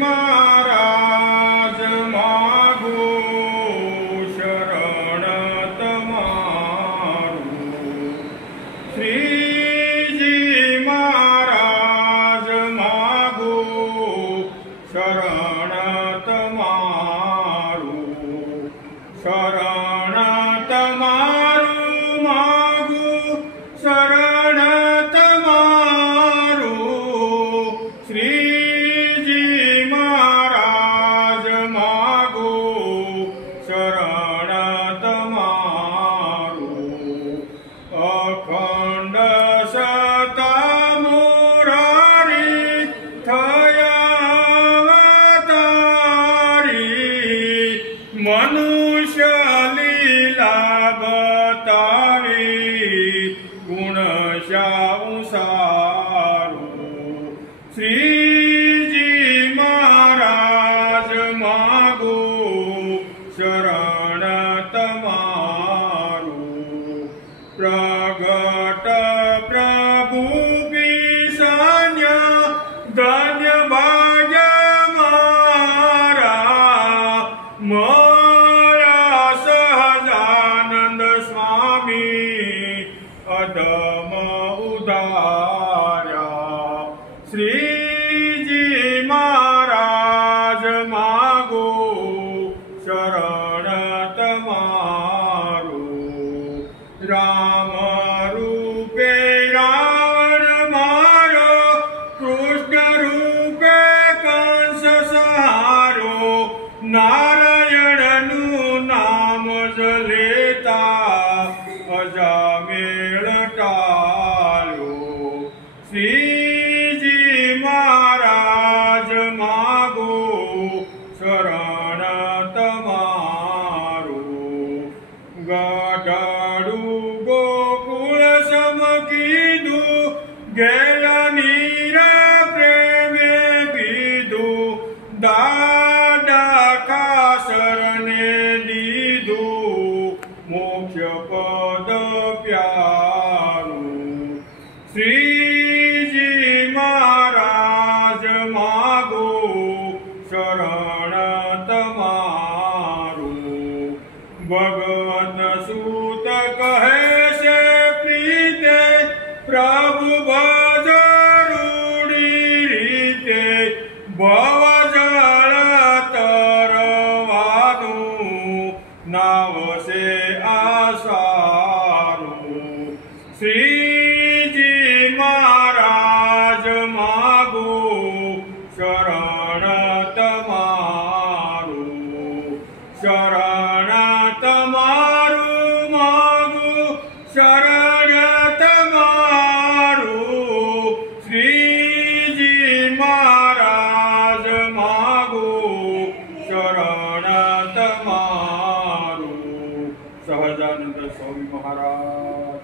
महाराज मागो शरण तमारू। श्रीजी महाराज मागो शरण तमारू। शरण तमारू मागो शरण तमारू। श्रीजी महाराज मागो शरण तमारू। अखंड सता मुरारी थया अवतारी। मनुष्य लीला बतारी गुणशाऊ सारू। श्रीजी महाराज मागो शरण तमारू। प्रगट प्रभु पिसान्य धन्य भाग्य मारा। मया सहजानंद स्वामी अधम उदार्या। श्रीजी महाराज मागो शरण तमारू। राम रूपे रावण मारो। कृष्ण रूपे कंस सहारो। नारायण नाम जलेता अजामेळ टाळो। श्रीजी महाराज मागो शरण तमारू। गडाडू गोकुळ समकीदू गेला नीरा प्रेमे पीदू। दादा कासरने दीदू मोक्ष पद प्यारू। श्रीजी महाराज मागो शरण तमारू। भगवत सूत कहे से प्रीते प्रभु भज रूढ़ी रीते। भव जल तरवानु नाव से आसारू। श्रीजी महाराज मागो शरण तमारू। शरण तमारू मागो शरण तमारू। श्रीजी महाराज मागो शरण तमारू। सहजानंद स्वामी महाराज।